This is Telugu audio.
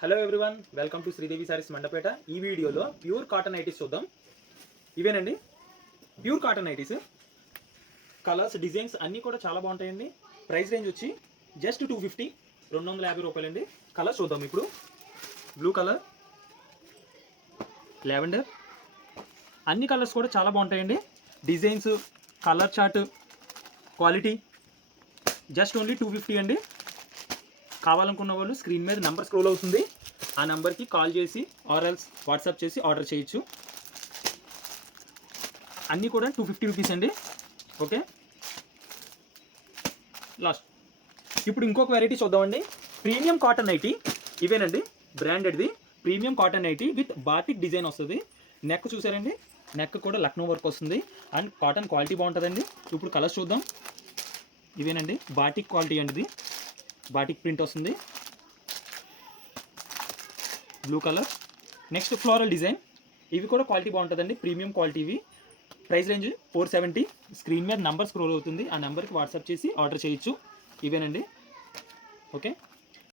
Hello everyone, welcome to Sridevi Sarees Mandapeta. ఈ వీడియోలో ప్యూర్ కాటన్ నైటీస్ చూద్దాం. ఇవేనండి pure cotton nighties. Colours, designs అన్నీ కూడా చాలా బాగుంటాయండి. ప్రైస్ రేంజ్ వచ్చి జస్ట్ 250 రూపాయలండి. కలర్స్ చూద్దాం ఇప్పుడు. బ్లూ కలర్, లావెండర్, అన్ని కలర్స్ కూడా చాలా బాగుంటాయండి. Designs, colour chart, quality just only 250 అండి. కావాలనుకున్న వాళ్ళు స్క్రీన్ మీద నెంబర్ స్క్రోల్ అవుతుంది, ఆ నెంబర్కి కాల్ చేసి ఆర్ఎల్స్ వాట్సాప్ చేసి ఆర్డర్ చేయొచ్చు. అన్నీ కూడా 250 రూపీస్ అండి. Okay, last. ఇప్పుడు ఇంకొక వెరైటీ చూద్దామండి. Premium cotton nighty. ఇవేనండి బ్రాండెడ్ది premium cotton nighty with batik design వస్తుంది. నెక్ చూసారండి, నెక్ కూడా లక్నో వర్క్ వస్తుంది అండ్ కాటన్ క్వాలిటీ బాగుంటుందండి. ఇప్పుడు కలర్స్ చూద్దాం. ఇవేనండి బాటిక్ క్వాలిటీ అండి, ఇది బాటిక్ ప్రింట్ వస్తుంది. Blue colour, next floral design. ఇవి కూడా క్వాలిటీ బాగుంటుందండి, ప్రీమియం క్వాలిటీ. ఇవి ప్రైస్ రేంజ్ 470. స్క్రీన్ మీద నెంబర్ స్క్రోల్ అవుతుంది, ఆ నెంబర్కి వాట్సాప్ చేసి ఆర్డర్ చేయొచ్చు. ఇవేనండి. ఓకే.